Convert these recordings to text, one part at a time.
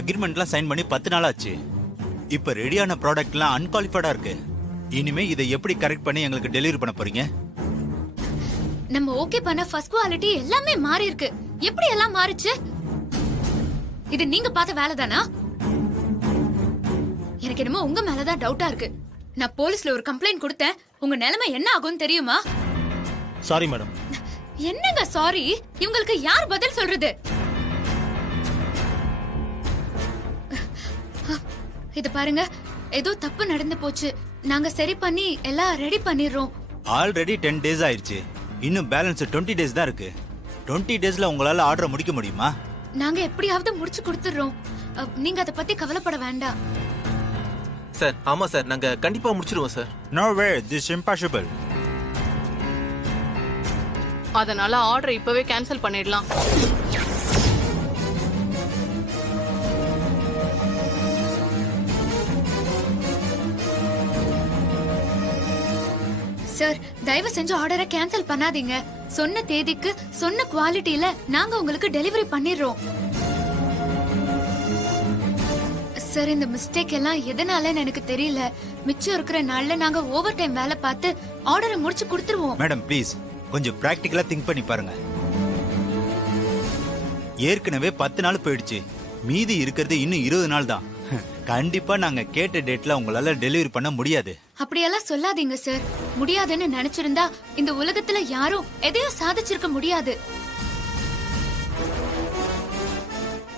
அக்ரிமெண்ட்லாம் sign பண்ணி 10 நாள் ஆச்சு. இப்ப ரெடியான ப்ராடக்ட்லாம் அன்குவாலிஃபைடா இருக்கு. இனிமே இதை எப்படி கரெக்ட் பண்ணி எங்களுக்கு டெலிவரி பண்ண போறீங்க? நம்ம ஓகே பண்ண ஃபர்ஸ்ட் குவாலிட்டி எல்லாமே மாறி இருக்கு. எப்படி எல்லாம் மாறிச்சு? இது நீங்க பார்த்த வேலை தானா? எனக்கு என்னமோ உங்க மேலதான் டவுட்டா இருக்கு. நான் போலீஸ்ல ஒரு கம்ப்ளைண்ட் கொடுத்தேன். உங்க நிலைமை என்ன ஆகும் தெரியுமா? Sorry madam. என்னங்க சாரி? இவங்களுக்கு யார் பதில் சொல்றது? இது பாருங்க, ஏதோ தப்பு நடந்து போச்சு. நாங்க சரி பண்ணி எல்லாம் ரெடி பண்ணிடுறோம். ஆல்ரெடி 10 டேஸ் ஆயிருச்சு. இன்னும் பேலன்ஸ் 20 டேஸ் தான் இருக்கு. 20 டேஸ்ல உங்களால ஆர்டர் முடிக்க முடியுமா? நாங்க எப்படியாவது முடிச்சு கொடுத்துறோம். நீங்க அத பத்தி கவலைப்பட வேண்டாம். சார் ஆமா சார், நாங்க கண்டிப்பா முடிச்சிருவோம் sir. No way, this is impossible. அதனால ஆர்டர் இப்பவே கேன்சல் பண்ணிடலாம். சார், தயவு செஞ்சு ஆர்டரை கேன்சல் பண்ணாதீங்க. சொன்ன தேதிக்கு சொன்ன குவாலிட்டில நாங்க உங்களுக்கு டெலிவரி பண்ணிடுறோம். சார், இந்த மிஸ்டேக் எல்லாம் எதனாலன்னு எனக்கு தெரியல. மிச்சம் இருக்கிற நாள்ல நாங்க ஓவர் டைம் வேலை பார்த்து ஆர்டரை முடிச்சு கொடுத்துருவோம். மேடம் ப்ளீஸ் கொஞ்சம் பிராக்டிகலா திங்க் பண்ணி பாருங்க. ஏற்கனவே 10 நாள் போயிடுச்சு. மீதி இருக்கிறது இன்னும் 20 நாள் தான். கண்டிப்பா நாங்க கேட்ட டேட்ல உங்களால டெலிவரி பண்ண முடியாது. அப்படியெல்லாம் சொல்லாதீங்க சார். முடியாதுன்னு நினைச்சிருந்தா இந்த உலகத்துல யாரும் எதையும் சாதிச்சிருக்க முடியாது.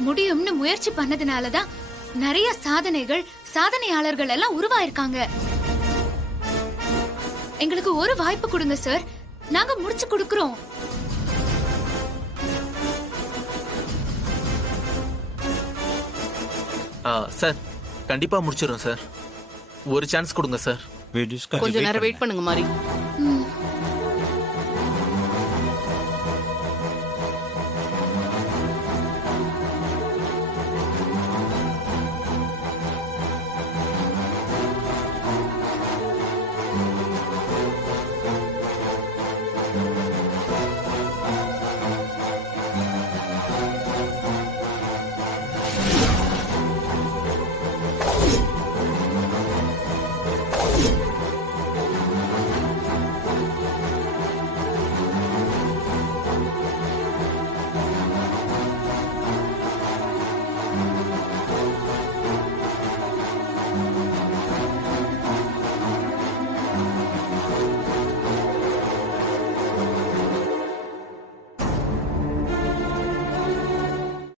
முடியும்னு முயற்சி பண்ணதுனாலதான் நிறைய சாதனைகள், சாதனையாளர்கள் எல்லாம் உருவாயிருக்காங்க. எங்களுக்கு ஒரு வாய்ப்பு கொடுங்க சார். நாங்க முடிச்சு கொடுக்கறோம். சார் கண்டிப்பா முடிச்சிடுறோம் சார். ஒரு சான்ஸ் கொடுங்க சார். கொஞ்ச நேரம் வெயிட் பண்ணுங்க மாதிரி.